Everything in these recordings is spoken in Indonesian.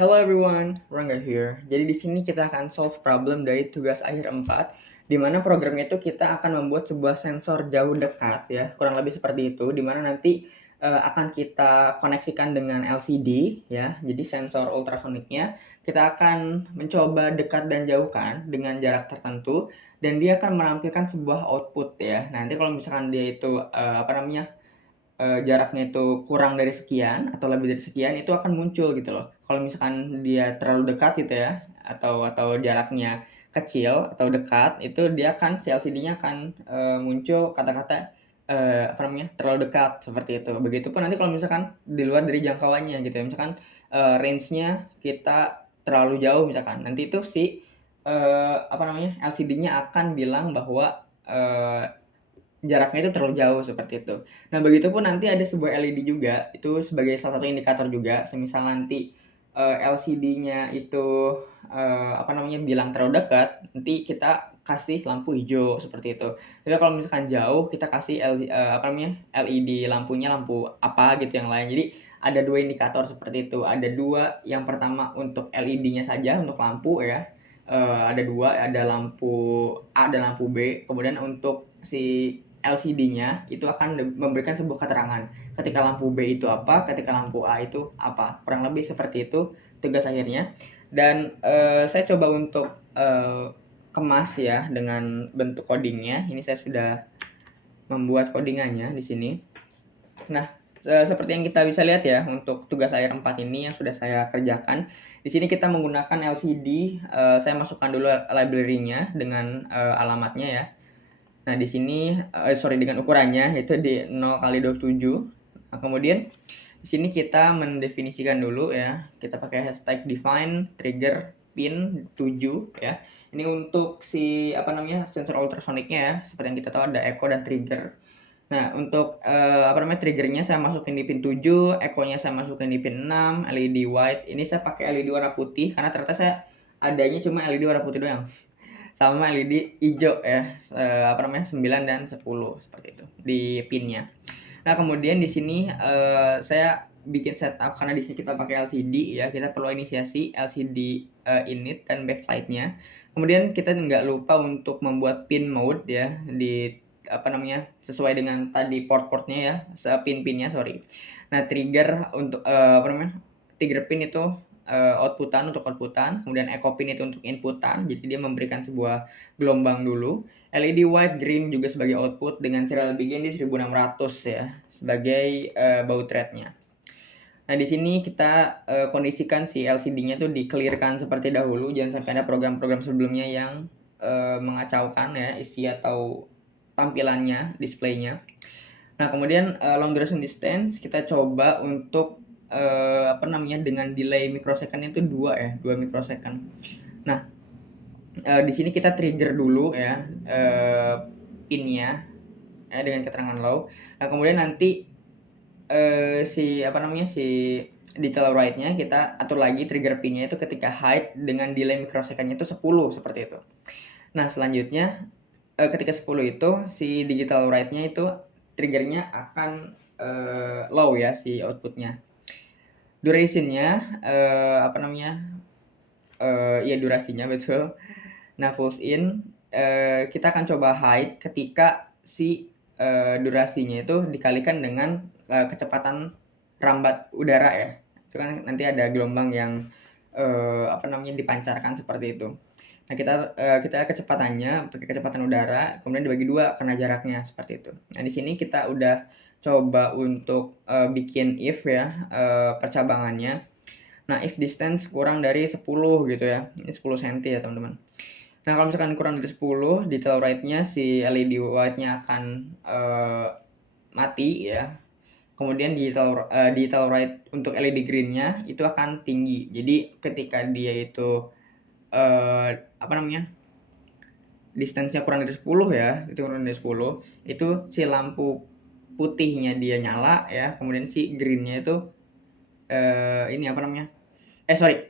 Hello everyone, Rangga here. Jadi di sini kita akan solve problem dari tugas akhir 4, di mana programnya itu kita akan membuat sebuah sensor jauh dekat ya, kurang lebih seperti itu, di mana nanti akan kita koneksikan dengan LCD ya. Jadi sensor ultrasoniknya kita akan mencoba dekat dan jauhkan dengan jarak tertentu dan dia akan menampilkan sebuah output ya. Nanti kalau misalkan dia itu jaraknya itu kurang dari sekian atau lebih dari sekian itu akan muncul gitu loh. Kalau misalkan dia terlalu dekat gitu ya atau jaraknya kecil atau dekat itu dia akan si LCD-nya akan muncul kata-kata terlalu dekat seperti itu. Begitupun nanti kalau misalkan di luar dari jangkauannya gitu ya. Misalkan range-nya kita terlalu jauh misalkan. Nanti itu si LCD-nya akan bilang bahwa jaraknya itu terlalu jauh seperti itu. Nah, begitupun nanti ada sebuah LED juga, itu sebagai salah satu indikator juga, semisal nanti LCD-nya itu bilang terlalu dekat, nanti kita kasih lampu hijau seperti itu. Tapi kalau misalkan jauh, kita kasih LED lampunya lampu apa gitu yang lain. Jadi ada dua indikator seperti itu. Ada dua, yang pertama untuk LED-nya saja untuk lampu ya. Ada dua, ada lampu A dan lampu B. Kemudian untuk si LCD-nya itu akan memberikan sebuah keterangan ketika lampu B itu apa, ketika lampu A itu apa. Kurang lebih seperti itu tugas akhirnya. Dan saya coba untuk kemas ya dengan bentuk codingnya. Ini saya sudah membuat codingannya di sini. Nah, seperti yang kita bisa lihat ya untuk tugas akhir 4 ini yang sudah saya kerjakan. Di sini kita menggunakan LCD. Saya masukkan dulu library-nya dengan alamatnya ya. Nah, di sini dengan ukurannya yaitu di 0 kali 27. Nah, kemudian di sini kita mendefinisikan dulu ya. Kita pakai hashtag define trigger pin 7 ya. Ini untuk sensor ultrasoniknya ya. Seperti yang kita tahu ada echo dan trigger. Nah, untuk triggernya saya masukin di pin 7, echo-nya saya masukin di pin 6, LED white. Ini saya pakai LED warna putih karena ternyata saya adanya cuma LED warna putih doang. Sama LED hijau ya, 9 dan 10 seperti itu di pinnya. Nah, kemudian di sini saya bikin setup karena di sini kita pakai LCD ya, kita perlu inisiasi LCD init dan backlight-nya. Kemudian kita nggak lupa untuk membuat pin mode ya di sesuai dengan tadi port-portnya ya, pin-pinnya sorry. Nah, trigger untuk trigger pin itu untuk outputan, kemudian echo pin itu untuk inputan, jadi dia memberikan sebuah gelombang dulu. LED white green juga sebagai output dengan serial begin di 1600 ya sebagai baud rate-nya. Nah, di sini kita kondisikan si LCD-nya tuh di-clear-kan seperti dahulu, jangan sampai ada program-program sebelumnya yang mengacaukan ya isi atau tampilannya, displaynya. Nah, kemudian long duration distance kita coba untuk dengan delay microsecond itu 2 ya, 2 microsecond. Nah, di sini kita trigger dulu ya pinnya dengan keterangan low. Nah, kemudian nanti si detail write-nya kita atur lagi trigger pinnya itu ketika height dengan delay microsecond-nya itu 10 seperti itu. Nah, selanjutnya ketika 10 itu si digital write-nya itu triggernya akan low ya si outputnya. Durationnya durasinya betul. Nah, pulse in kita akan coba height ketika si durasinya itu dikalikan dengan kecepatan rambat udara ya. Itu kan nanti ada gelombang yang dipancarkan seperti itu. Nah, kita kecepatannya pakai kecepatan udara, kemudian dibagi 2 karena jaraknya seperti itu. Nah, di sini kita udah coba untuk bikin if ya percabangannya. Nah, if distance kurang dari 10 gitu ya. Ini 10 cm ya, teman-teman. Nah, kalau misalkan kurang dari 10, detail right-nya si LED white-nya akan mati ya. Kemudian detail right untuk LED green-nya itu akan tinggi. Jadi ketika dia itu distance-nya kurang dari 10 ya, itu kurang dari 10, itu si lampu putihnya dia nyala ya, kemudian si green-nya itu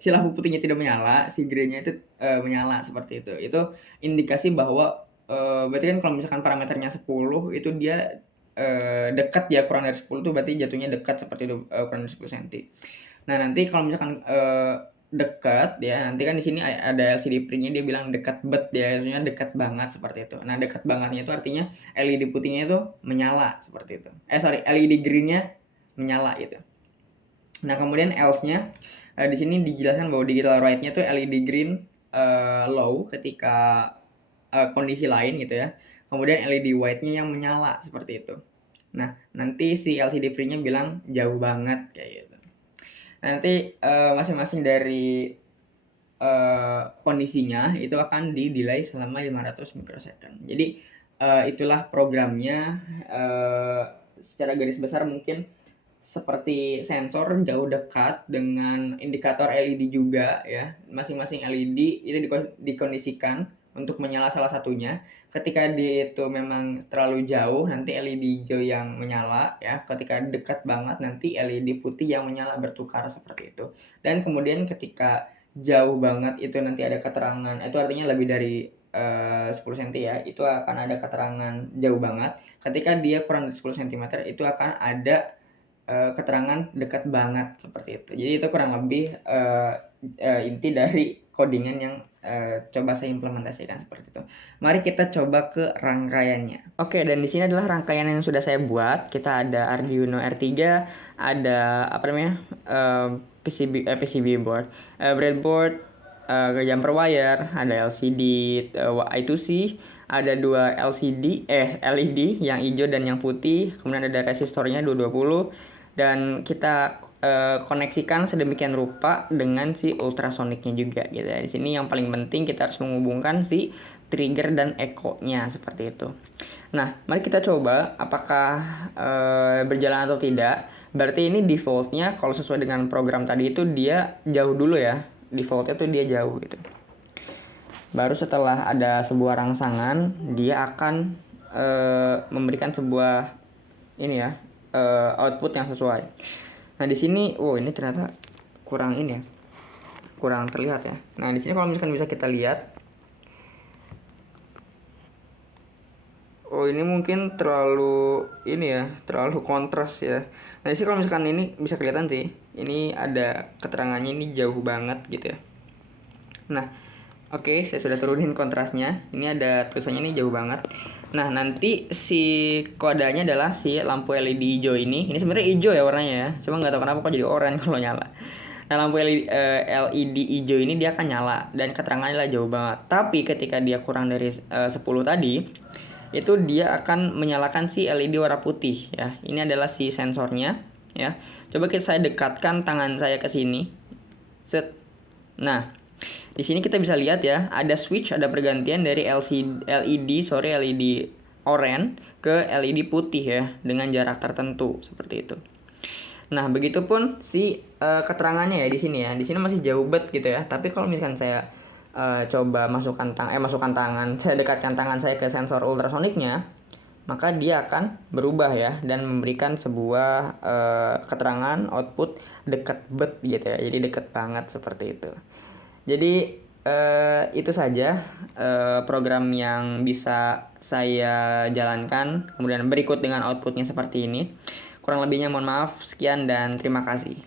si lampu putihnya tidak menyala, si green-nya itu menyala seperti itu. Itu indikasi bahwa berarti kan kalau misalkan parameternya 10 itu dia dekat ya, kurang dari 10 itu berarti jatuhnya dekat seperti itu, kurang dari 10 cm. Nah, nanti kalau misalkan dekat ya, nanti kan di sini ada LCD printnya dia bilang dekat bet ya, artinya dekat banget seperti itu. Nah dekat bangetnya itu artinya LED putihnya itu menyala seperti itu. LED greennya menyala gitu. Nah kemudian else-nya di sini dijelaskan bahwa digital write-nya tuh LED green low ketika kondisi lain gitu ya. Kemudian LED white-nya yang menyala seperti itu. Nah nanti si LCD free-nya bilang jauh banget kayak gitu. Nanti masing-masing dari kondisinya itu akan di delay selama 500 mikrosecond. Jadi itulah programnya. Secara garis besar mungkin seperti sensor jauh dekat dengan indikator LED juga ya. Masing-masing LED itu dikondisikan untuk menyala salah satunya. Ketika dia itu memang terlalu jauh, nanti LED hijau yang menyala ya. Ketika dekat banget, nanti LED putih yang menyala, bertukar seperti itu. Dan kemudian ketika jauh banget itu nanti ada keterangan, itu artinya lebih dari 10 cm ya, itu akan ada keterangan jauh banget. Ketika dia kurang dari 10 cm itu akan ada keterangan dekat banget seperti itu. Jadi itu kurang lebih inti dari codingan yang coba saya implementasikan seperti itu. Mari kita coba ke rangkaiannya. Oke, dan di sini adalah rangkaian yang sudah saya buat. Kita ada Arduino R3, ada apa namanya PCB board, breadboard, jumper wire, ada LCD I2C, ada dua LED yang hijau dan yang putih, kemudian ada resistornya 220, dan kita koneksikan sedemikian rupa dengan si ultrasonicnya juga gitu ya. Di sini yang paling penting kita harus menghubungkan si trigger dan echo-nya seperti itu. Nah, mari kita coba apakah berjalan atau tidak. Berarti ini defaultnya kalau sesuai dengan program tadi itu dia jauh dulu ya. Defaultnya tuh dia jauh gitu. Baru setelah ada sebuah rangsangan, dia akan memberikan sebuah ini ya, output yang sesuai. Nah di sini, ini ternyata kurang ini ya, kurang terlihat ya. Nah di sini kalau misalkan bisa kita lihat, ini mungkin terlalu ini ya, terlalu kontras ya. Nah di sini kalau misalkan ini bisa kelihatan sih, ini ada keterangannya ini jauh banget gitu ya. Nah oke, saya sudah turunin kontrasnya. Ini ada tulisannya ini jauh banget. Nah, nanti si kodenya adalah si lampu LED hijau ini. Ini sebenarnya hijau ya warnanya ya. Cuma nggak tahu kenapa kok jadi oranye kalau nyala. Nah, lampu LED hijau ini dia akan nyala dan keterangannya adalah jauh banget. Tapi ketika dia kurang dari 10 tadi, itu dia akan menyalakan si LED warna putih ya. Ini adalah si sensornya ya. Coba saya dekatkan tangan saya ke sini. Set. Nah, di sini kita bisa lihat ya, ada switch, ada pergantian dari LED orange ke LED putih ya, dengan jarak tertentu seperti itu. Nah, begitupun si keterangannya ya di sini ya. Di sini masih jauh banget gitu ya. Tapi kalau misalkan saya coba masukkan tangan, saya dekatkan tangan saya ke sensor ultrasoniknya, maka dia akan berubah ya dan memberikan sebuah keterangan output dekat banget gitu ya. Jadi dekat banget seperti itu. Jadi itu saja program yang bisa saya jalankan. Kemudian berikut dengan outputnya seperti ini. Kurang lebihnya mohon maaf. Sekian dan terima kasih.